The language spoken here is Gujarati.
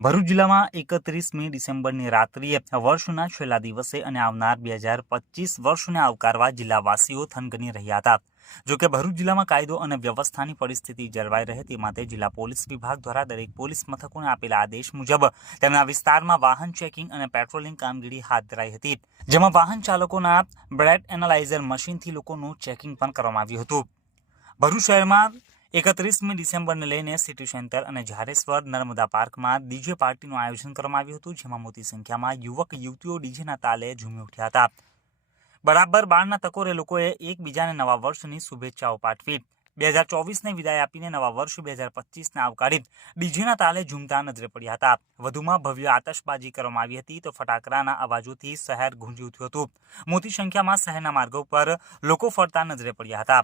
ભરૂચ જિલ્લામાં એકત્રીસમી ડિસેમ્બરની રાત્રિએ વર્ષના છેલ્લા દિવસે અને આવનાર બે હજાર પચીસ વર્ષને આવકારવા જિલ્લાવાસીઓ થનગની રહ્યા હતા. જોકે ભરૂચ જિલ્લામાં કાયદો અને વ્યવસ્થાની પરિસ્થિતિ જળવાઈ રહે તે માટે જિલ્લા પોલીસ વિભાગ દ્વારા દરેક પોલીસ મથકોને આપેલા આદેશ મુજબ તેમના વિસ્તારમાં વાહન ચેકિંગ અને પેટ્રોલિંગ કામગીરી હાથ ધરાઈ હતી, જેમાં વાહન ચાલકોના બ્રેડ એનાલાઇઝર મશીનથી લોકોનું ચેકિંગ પણ કરવામાં આવ્યું હતું. ભરૂચ શહેરમાં એકત્રીસમી ડિસેમ્બરને લઈને સિટી સેન્ટર અને ઝારેશ્વર નર્મદા પાર્કમાં ડીજે પાર્ટીનું આયોજન કરવામાં આવ્યું હતું, જેમાં મોટી સંખ્યામાં યુવક, યુવતીઓ ડીજેના તાલે ઝૂમી ઉઠ્યા હતા. બરાબર બારના તકોરે લોકોએ એકબીજાને નવા વર્ષની શુભેચ્છાઓ પાઠવી. બે હજાર ચોવીસને વિદાય આપીને નવા વર્ષ બે હજાર પચીસને આવકારી ડીજેના તાલે ઝૂમતા નજરે પડ્યા હતા. વધુમાં ભવ્ય આતશબાજી કરવામાં આવી હતી તો ફટાકડાના અવાજોથી શહેર ગુંજી ઉઠ્યું હતું. મોટી સંખ્યામાં શહેરના માર્ગો પર લોકો ફરતા નજરે પડ્યા હતા.